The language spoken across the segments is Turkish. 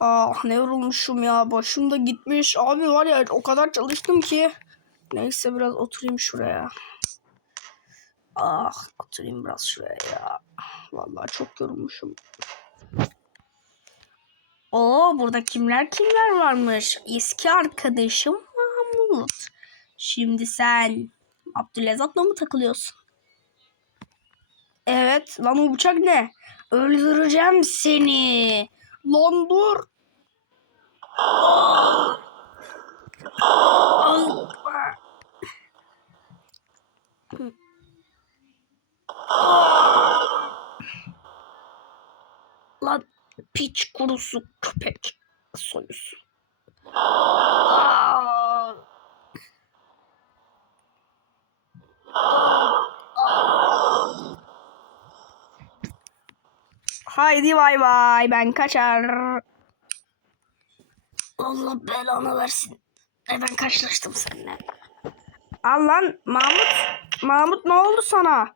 Ah ne yorulmuşum ya. Başım da gitmiş. Abi var ya o kadar çalıştım ki. Neyse biraz oturayım şuraya. Ah oturayım biraz şuraya ya. Vallahi çok yorulmuşum. Oo burada kimler kimler varmış? Eski arkadaşım Mahmut. Şimdi sen Abdülazat'la mı takılıyorsun? Evet. Lan o bıçak ne? Öldüreceğim seni. Lan dur. Lan piç kurusu köpek soyusu. Aa! Haydi bay bay ben kaçar. Allah belanı versin. Ben karşılaştım seninle. Al lan Mahmut. Mahmut ne oldu sana?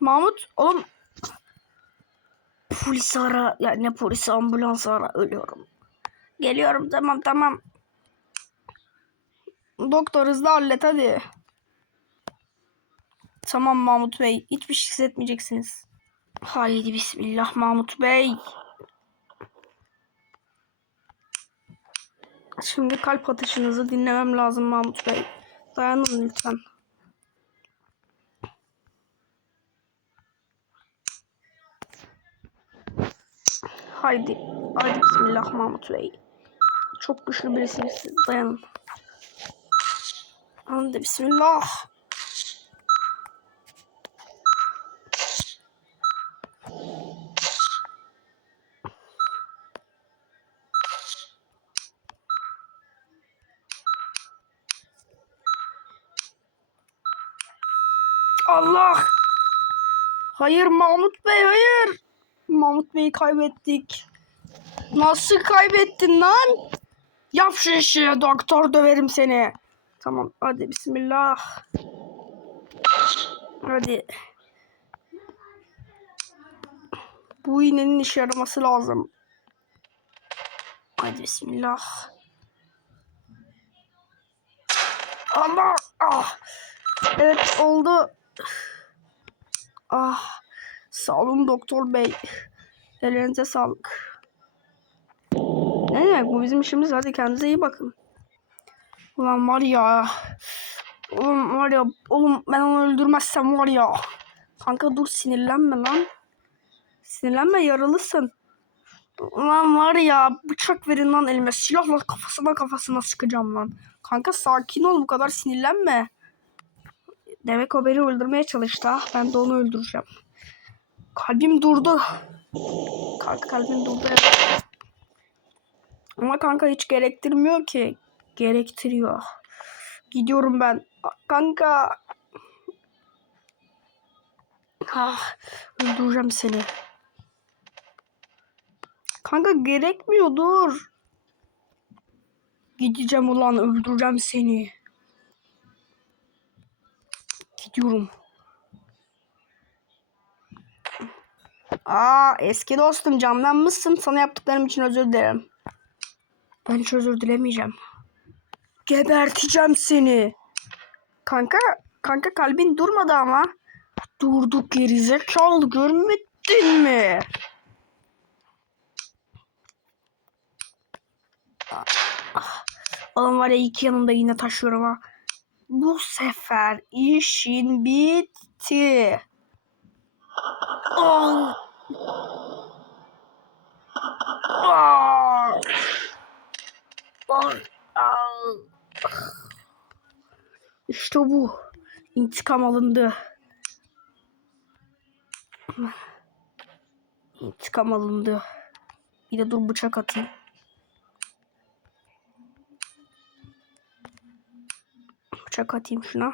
Mahmut oğlum. Polis ara. Ya ne polisi ambulans ara. Ölüyorum. Geliyorum tamam tamam. Doktor hızlı hallet hadi. Tamam Mahmut Bey. Hiçbir şey hissetmeyeceksiniz. Haydi bismillah Mahmut Bey. Şimdi kalp atışınızı dinlemem lazım Mahmut Bey. Dayanın lütfen. Haydi. Haydi bismillah Mahmut Bey. Çok güçlü birisiniz siz. Dayanın. Haydi bismillah. Allah! Hayır Mahmut Bey hayır. Mahmut Bey'i kaybettik. Nasıl kaybettin lan? Yap şu işi doktor döverim seni. Tamam hadi bismillah. Hadi. Bu iğnenin işe yaraması lazım. Hadi bismillah. Allah! Ah! Evet oldu. Ah. Sağ olun doktor bey. Ellerinize sağlık. Ne demek bu bizim işimiz. Hadi kendinize iyi bakın. Ulan var ya. Oğlum var ya. Oğlum ben onu öldürmezsem var ya. Kanka dur sinirlenme lan. Sinirlenme yaralısın. Ulan var ya bıçak verin lan elime. Silahla kafasına kafasına sıkacağım lan. Kanka sakin ol bu kadar sinirlenme. Demek o beni öldürmeye çalıştı. ha. Ben de onu öldüreceğim. Kalbim durdu. Kanka kalbim durdu. Ama kanka hiç gerektirmiyor ki. Gerektiriyor. Gidiyorum ben. Kanka. Ah, öldüreceğim seni. Kanka gerekmiyor dur. Gideceğim ulan öldüreceğim seni. Gidiyorum. Aa eski dostum camlanmışsın. Sana yaptıklarım için özür dilerim. Ben hiç özür dilemeyeceğim. Geberteceğim seni. Kanka, kanka kalbin durmadı ama. Durduk gerizekalı görmedin mi? Ah, Oğlum var ya iki yanımda yine taşıyorum ha. Bu sefer işin bitti. Ah. Ah. Ah. Ah. İşte bu. İntikam alındı. İntikam alındı. Bir de dur bıçak atayım. Bıçak atayım şuna.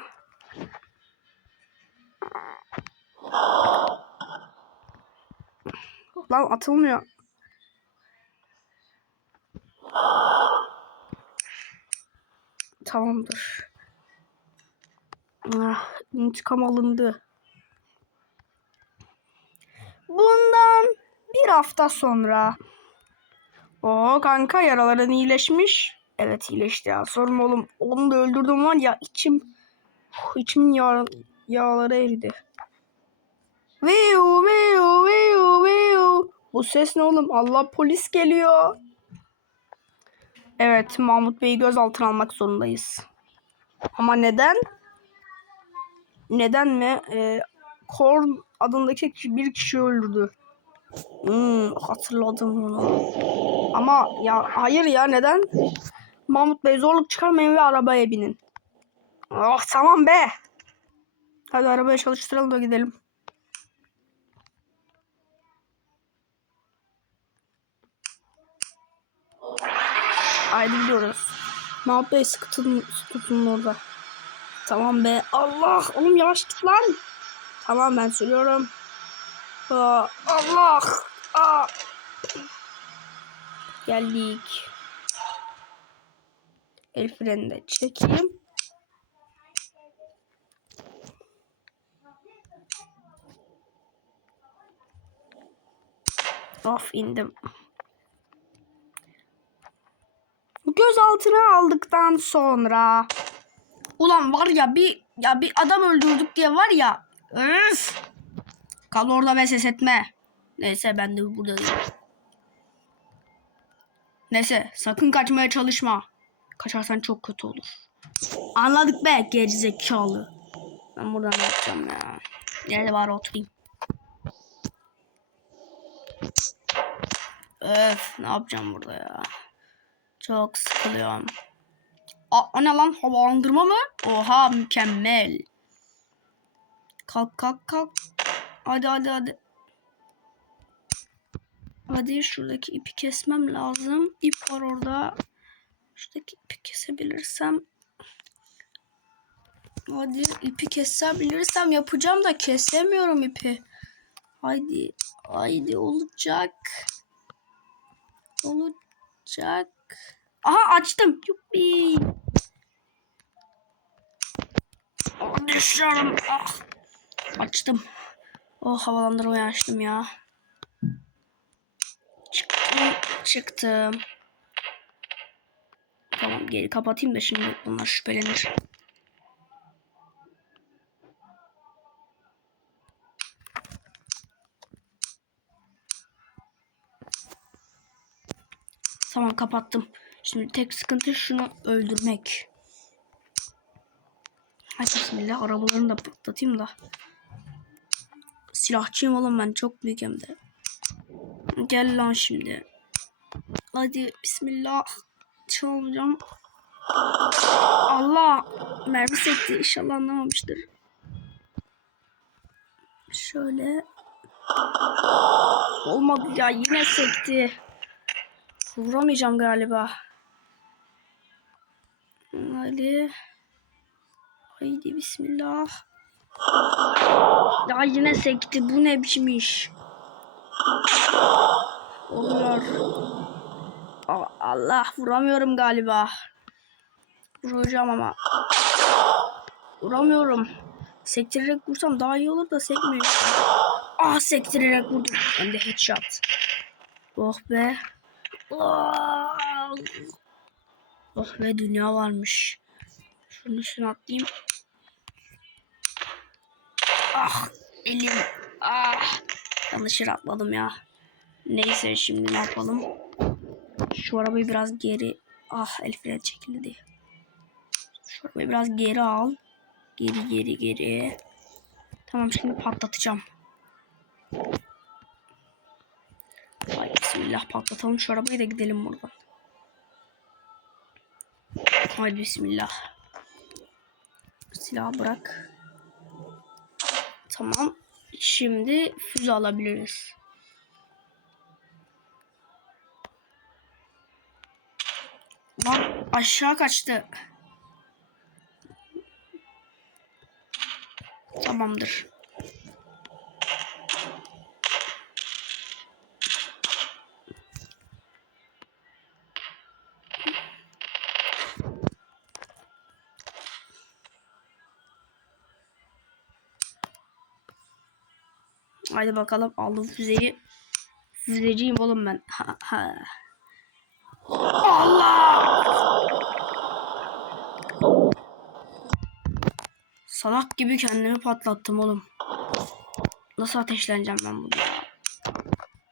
Lan atılmıyor. Tamamdır. Ah, intikam alındı. Bundan bir hafta sonra Oo kanka yaraların iyileşmiş. Evet iyileşti ya. Sorma oğlum. Onu da öldürdüm var ya içim Uf, içimin yağ, yağları eridi. Viu viu viu viu. Bu ses ne oğlum? Allah polis geliyor. Evet Mahmut Bey'i gözaltına almak zorundayız. Ama neden? Neden mi? Ee, Korn adındaki bir kişi öldürdü. Hmm, hatırladım onu. Ama ya hayır ya neden? Mahmut Bey zorluk çıkarmayın ve arabaya binin. Oh tamam be. Hadi arabaya çalıştıralım da gidelim. Haydi gidiyoruz. Mahmut Bey sıkı tutun, tutun orada. Tamam be. Allah oğlum yavaş git lan. Tamam ben söylüyorum. Aa, Allah. Aa. Geldik. El freni de çekeyim. Of indim. Gözaltına aldıktan sonra Ulan var ya bir ya bir adam öldürdük diye var ya. Öf. Kal orada ve ses etme. Neyse ben de burada değilim. Neyse sakın kaçmaya çalışma. Kaçarsan çok kötü olur. Anladık be gerizekalı. Ben buradan ne yapacağım ya. Nerede bari oturayım. Öf ne yapacağım burada ya. Çok sıkılıyorum. Aa, o ne lan havalandırma mı? Oha mükemmel. Kalk kalk kalk. Hadi hadi hadi. Hadi şuradaki ipi kesmem lazım. İp var orada. Şuradaki ipi kesebilirsem. Hadi ipi kesebilirsem yapacağım da kesemiyorum ipi. Haydi. Haydi olacak. Olacak. Aha açtım. Yuppi. Oh, düşüyorum. Ah. Açtım. Oh havalandırmayı açtım ya. Çıktım. Çıktım. Geri kapatayım da şimdi bunlar şüphelenir. Tamam kapattım. Şimdi tek sıkıntı şunu öldürmek. Hadi bismillah arabalarını da patlatayım da. Silahçıyım oğlum ben çok büyük hem de. Gel lan şimdi. Hadi bismillah. Çalacağım. Allah mermi sekti inşallah anlamamıştır. Şöyle. Olmadı ya yine sekti. Vuramayacağım galiba. Hadi. Haydi bismillah. Ya yine sekti. Bu ne biçim iş? Oluyor. Allah vuramıyorum galiba. Vuracağım ama. Vuramıyorum. Sektirerek vursam daha iyi olur da sekmiyor. Ah sektirerek vurdum. Hem de headshot. Oh be. Oh, oh be dünya varmış. Şunun üstüne atlayayım. Ah elim. Ah. Yanlış atladım ya. Neyse şimdi ne yapalım? Şu arabayı biraz geri. Ah el freni çekildi. Şu arabayı biraz geri al. Geri geri geri. Tamam şimdi patlatacağım. Ay bismillah patlatalım şu arabayı da gidelim buradan. Haydi bismillah. Silahı bırak. Tamam. Şimdi füze alabiliriz. Lan aşağı kaçtı. Tamamdır. Haydi bakalım aldım füzeyi. Füzeciyim oğlum ben. Ha, ha. Allah! Salak gibi kendimi patlattım oğlum. Nasıl ateşleneceğim ben bunu?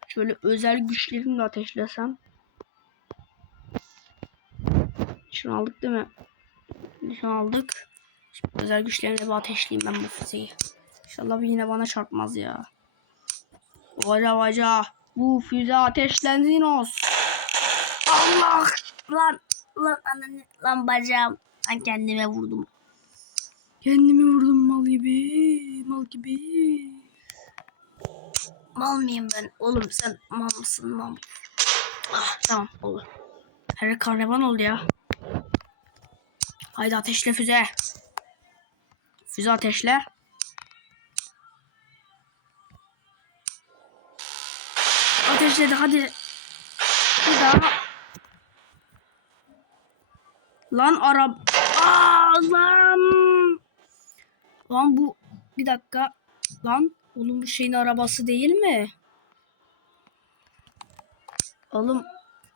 Şöyle özel güçlerimle ateşlesem. Şunu aldık değil mi? Şunu aldık. Şimdi özel güçlerimle bir ateşleyeyim ben bu füzeyi. İnşallah bir yine bana çarpmaz ya. Vaca vaca. Bu füze ateşlensin olsun. Allah! Lan, lan, ananı, lan bacağım. Ben kendime vurdum. Kendimi vurdum mal gibi. Mal gibi. Mal mıyım ben? Oğlum sen mal mısın mal? Ah, tamam olur. Her karnavan oldu ya. Haydi ateşle füze. Füze ateşle. Ateşledi hadi. Bir daha. Lan arab. Aa, lan. Lan bu bir dakika. Lan oğlum bu şeyin arabası değil mi? Oğlum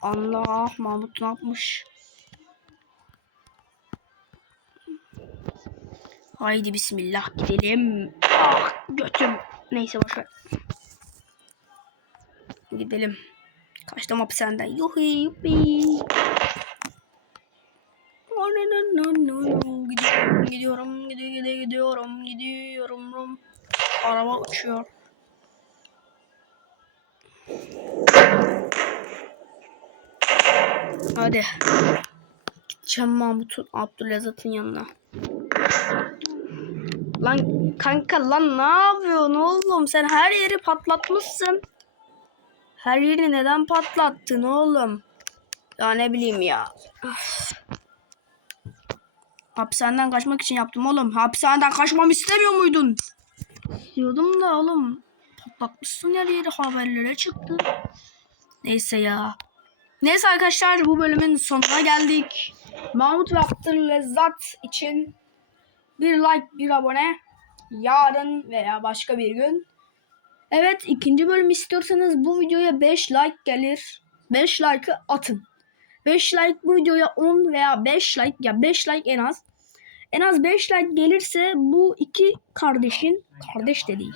Allah Mahmut ne yapmış? Haydi bismillah gidelim. Ah, götüm. Neyse boşver. Gidelim. Kaçtım hapishaneden. Yuhi no. Gidiyorum, gidiyorum, gidiyor, gidiyor, gidiyorum, uçuyor. Hadi. Gideceğim Mahmut'un, Abdülazat'ın yanına. Lan kanka lan ne yapıyorsun oğlum? Sen her yeri patlatmışsın. Her yeri neden patlattın oğlum? Ya ne bileyim ya. Hapishaneden kaçmak için yaptım oğlum. Hapishaneden kaçmamı istemiyor muydun? Diyordum da oğlum. Patlatmışsın her yeri haberlere çıktı. Neyse ya. Neyse arkadaşlar bu bölümün sonuna geldik. Mahmut ve Abdüllezzat için bir like bir abone yarın veya başka bir gün. Evet ikinci bölüm istiyorsanız bu videoya 5 like gelir. 5 like'ı atın. 5 like bu videoya 10 veya 5 like ya 5 like en az. En az 5 like gelirse bu iki kardeşin kardeş de değil.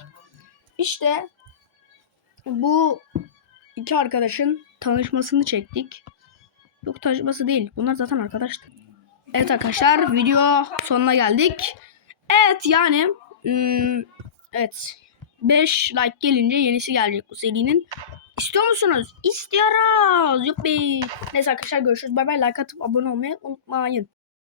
İşte bu iki arkadaşın tanışmasını çektik. Yok tanışması değil. Bunlar zaten arkadaştı. Evet arkadaşlar video sonuna geldik. Evet yani hmm, evet 5 like gelince yenisi gelecek bu serinin. İstiyor musunuz? İstiyoruz. Yuppi. Neyse arkadaşlar görüşürüz. Bay bay. Like atıp abone olmayı unutmayın.